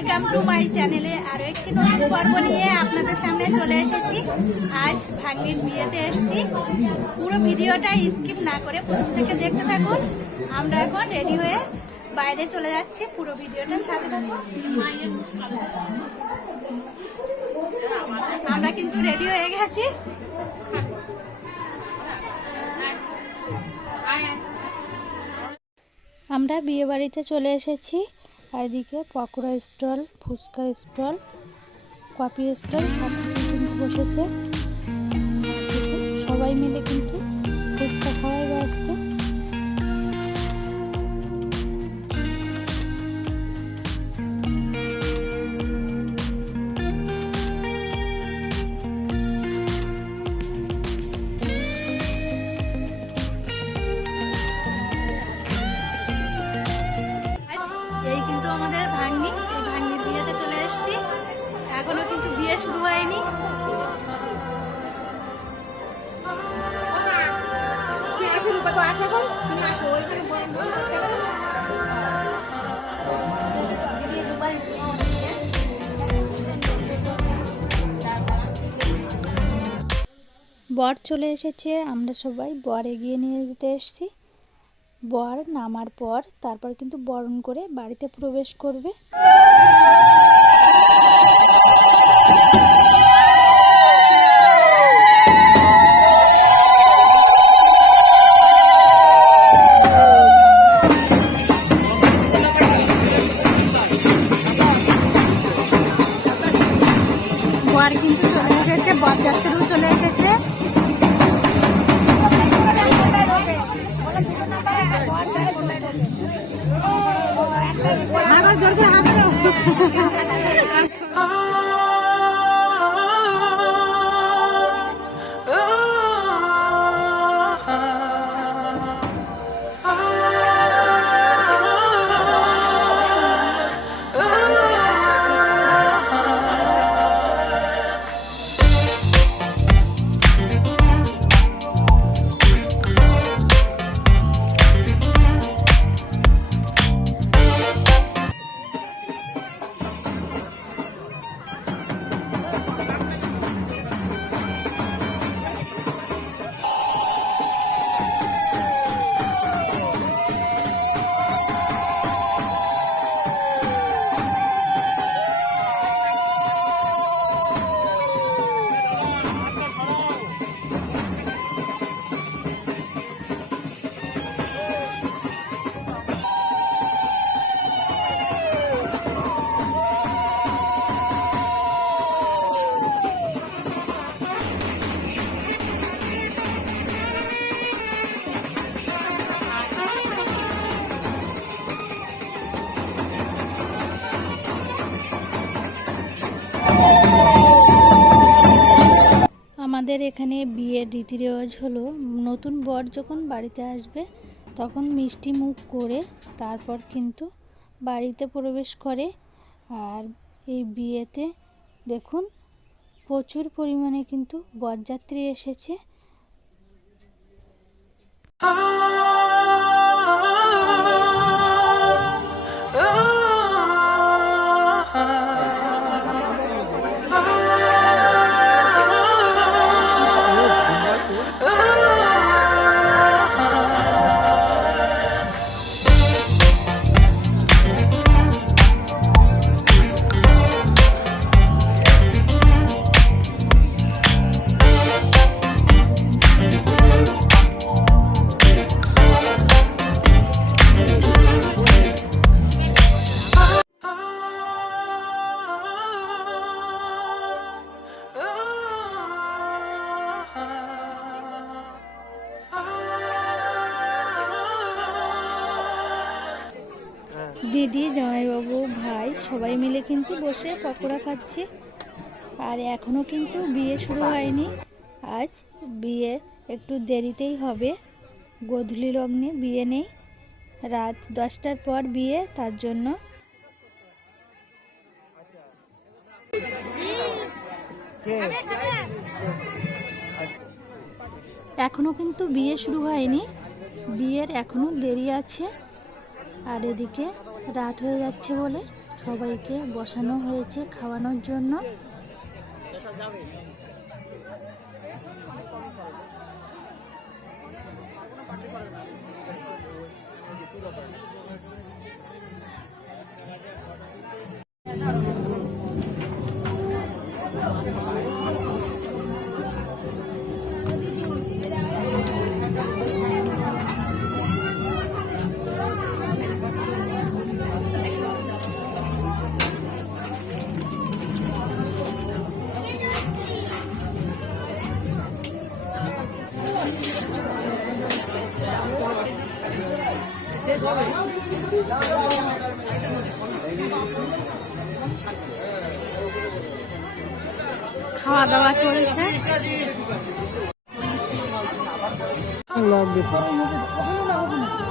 Welcome to my চ্যানেলে আরও একটি নতুন পর্ব নিয়ে আপনাদের সামনে চলে এসেছি। আজ ভাগ্নির বিয়েতে এসেছি। পুরো ভিডিওটা স্কিপ না করে প্রথম থেকে দেখতে থাকুন। আমরা এখন রেডি হয়ে বাইরে চলে যাচ্ছি। পুরো ভিডিওটা সাথে থাকুন। আমরা কিন্তু রেডি হয়ে গেছি। আমরা বিয়ে বাড়িতে চলে এসেছি। এদিকে পকোড়া স্টল, ফুচকা স্টল কপি স্টল সব কিছু কিন্তু বসেছে। সবাই মিলে কিন্তু ফুচকা খাওয়ায় ব্যস্ত। বিয়ে শুরু হয়নি। বর চলে এসেছে, আমরা সবাই বর এগিয়ে নিয়ে যেতে এসেছি। বর নামার পর তারপর কিন্তু বরণ করে বাড়িতে প্রবেশ করবে। বর কিন্তু চলে এসেছে বরযাত্রীও চলে এসেছে। জোর করে হাত আমাদের এখানে বিয়ের রীতি রেওয়াজ হলো নতুন বর যখন বাড়িতে আসবে তখন মিষ্টি মুখ করে তারপর কিন্তু বাড়িতে প্রবেশ করে আর এই বিয়েতে দেখুন প্রচুর পরিমাণে কিন্তু বরযাত্রী এসেছে কিন্তু বসে পকোড়া খাচ্ছে। আর এখনও কিন্তু বিয়ে শুরু হয়নি। আজ বিয়ে একটু দেরিতেই হবে। গোধূলি লগ্নে বিয়ে নেই। রাত দশটার পর বিয়ে তার জন্য। এখনও কিন্তু বিয়ে শুরু হয়নি। বিয়ের এখনও দেরি আছে। আর এদিকে রাত হয়ে যাচ্ছে বলে। সবাইকে বসানো হয়েছে খাওয়ানোর জন্য। খাওয়া দাওয়া চলছে এক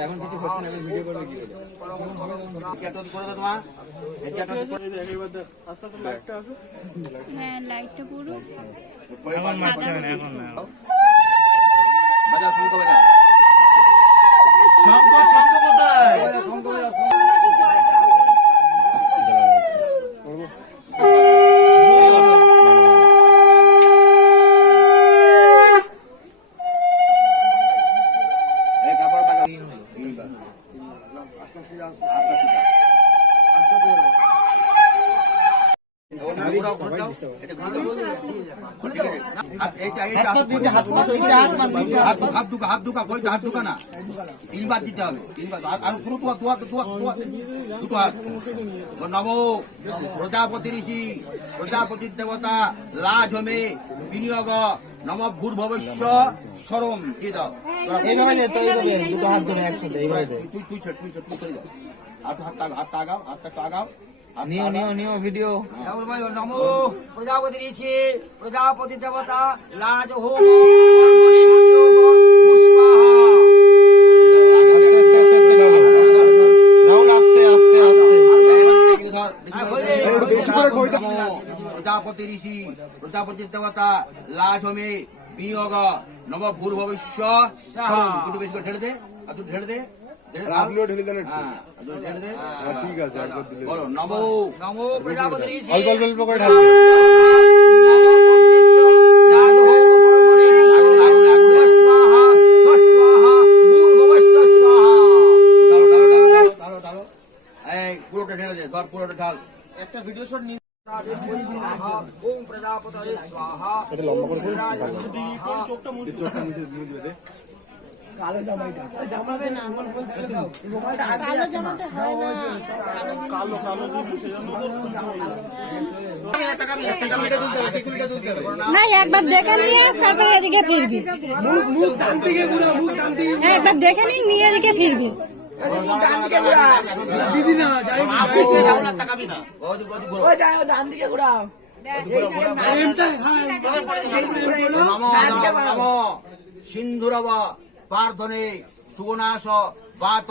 এখন কিছু হচ্ছে না ভিডিও করবে কি করে বিষ্ণুং পরমং পদম ক্যাটন করে দাও তোমার এই ক্যাটন করে হ্যাঁ লাইটটা পুরো এখন না এখন না বাজাও শঙ্খ বাজাও শঙ্খ শঙ্খ কোথায়? এই কাপড় টাকা এইবার ঘুরাও, ঘুরাও। এটা ঘুরাও। ঠিক আছে। হাত- এইটা- এইটা হাত হাত দুকা, হাত দুকা, হাত দুকা, কই হাত দুকা না। তিনবার দিতে হবে তিনবার। আর- আর পুরো তোয়া তোয়া তোয়া তোয়া দুটো হাত। নব প্রজাপতি ঋষি প্রজাপতির দেবতা লাজ হমে বিনিয়োগ নম ভূর ভবিষ্য সরম দিয়ে দাও। এইভাবে দে তো এইভাবে দুটো হাত ধরে একসাথে এইভাবে তুই তুই তুই তুই আর হাতটা হাতটা আগাও হাতটা আগাও। হাতটা নিও। নিও নিও ভিডিও নমো। প্রজাপতি ঋষি প্রজাপতি দেবতা লাজ হো আস্তে আস্তে আস্তে আস্তে গাও রাহুল আস্তে আস্তে আস্তে প্রজাপতি ঋষি প্রজাপতি দেবতা লাজ হমে বিনিয়োগ নব ভূর ভবিষ্য বেশি করে ঢেলে দে আর তুই ঢেলে দে। ঢেলে দে হ্যাঁ, ঠিক আছে একবার দিলে বলো নব নমো প্রজাপতি অল্প অল্প অল্প করে ঢালবে। ডালো ডালো ডালো ডালো ডালো ডালো এই পুরোটা ঢেলে দে ধর পুরোটা ঢাল। একটা ভিডিও শট নিয়ে ওম প্রজাপতয়ে স্বাহা। এটা লম্বা করে করে চোখটা মুছে মুছে দে। না একবার দেখে নিয়ে তারপরে এদিকে ফিরবি হ্যাঁ একবার দেখে নিয়ে নিয়ে এদিকে ফিরবি সিন্ধুরব প্রার্থনে সুবনাশ বাত,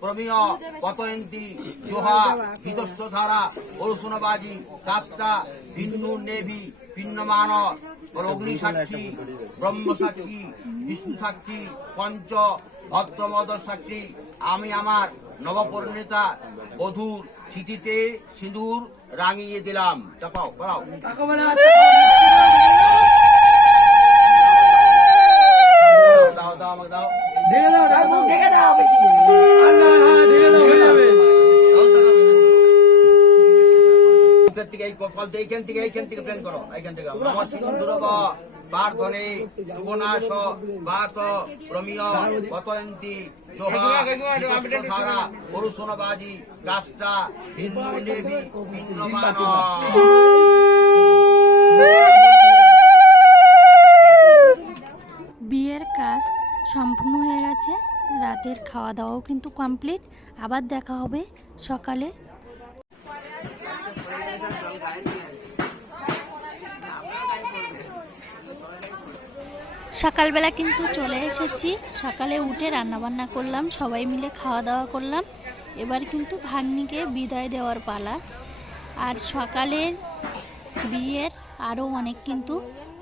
প্রমেয়, পতয়ন্তী, জোহা বিতস্ব ধারা অরুষণবাজি কাস্তা ভিন্নু নেভি পিন্নমান অগ্নি সাক্ষী ব্রহ্ম সাক্ষী বিষ্ণু সাক্ষী পঞ্চ ভদ্রমদ সাক্ষী, আমি আমার নবপরিণীতা বধুর স্মৃতিতে সিঁদুর রাঙিয়ে দিলাম। চাপাও করাও দাও দাও আমাকে দাও মুখের থেকে এই কপাল দিয়ে এইখান থেকে এইখান থেকে প্লেন করো এইখান থেকে নম সিন্ধুরব প্রার্থনে শুভনাশ বাত প্রমিয় পতয়ন্তী জোহা বিতস্য ধারা পরুষণবাজি কাষ্টা হিন্দু নেভি ভিন্নমান বিয়ের কাজ সম্পূর্ণ হয়ে গেছে। রাতের খাওয়া দাওয়াও কিন্তু কমপ্লিট আবার দেখা হবে সকালে। সকালবেলা কিন্তু চলে এসেছি। সকালে উঠে রান্নাবান্না করলাম, সবাই মিলে খাওয়া দাওয়া করলাম। এবার কিন্তু ভাগ্নিকে বিদায় দেওয়ার পালা। আর সকালের বিয়ের আরও অনেক কিন্তু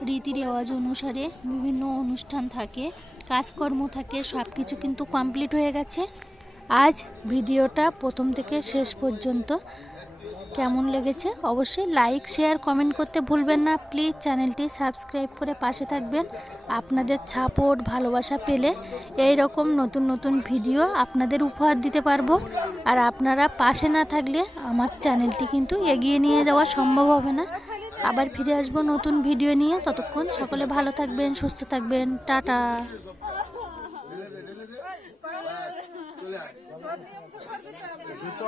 রীতি রেওয়াজ অনুসারে বিভিন্ন অনুষ্ঠান থাকে। কাজকর্ম থাকে সব কিছু কিন্তু কমপ্লিট হয়ে গেছে। আজ ভিডিওটা প্রথম থেকে শেষ পর্যন্ত কেমন লেগেছে অবশ্যই লাইক শেয়ার কমেন্ট করতে ভুলবেন না। প্লিজ চ্যানেলটি সাবস্ক্রাইব করে পাশে থাকবেন। আপনাদের সাপোর্ট ভালোবাসা পেলে এই রকম নতুন নতুন ভিডিও আপনাদের উপহার দিতে পারব। আর আপনারা পাশে না থাকলে আমার চ্যানেলটি কিন্তু এগিয়ে নিয়ে যাওয়া সম্ভব হবে না। আবার ফিরে আসব নতুন ভিডিও নিয়ে। ততক্ষণ সকলে ভালো থাকবেন, সুস্থ থাকবেন। টাটা। জুতো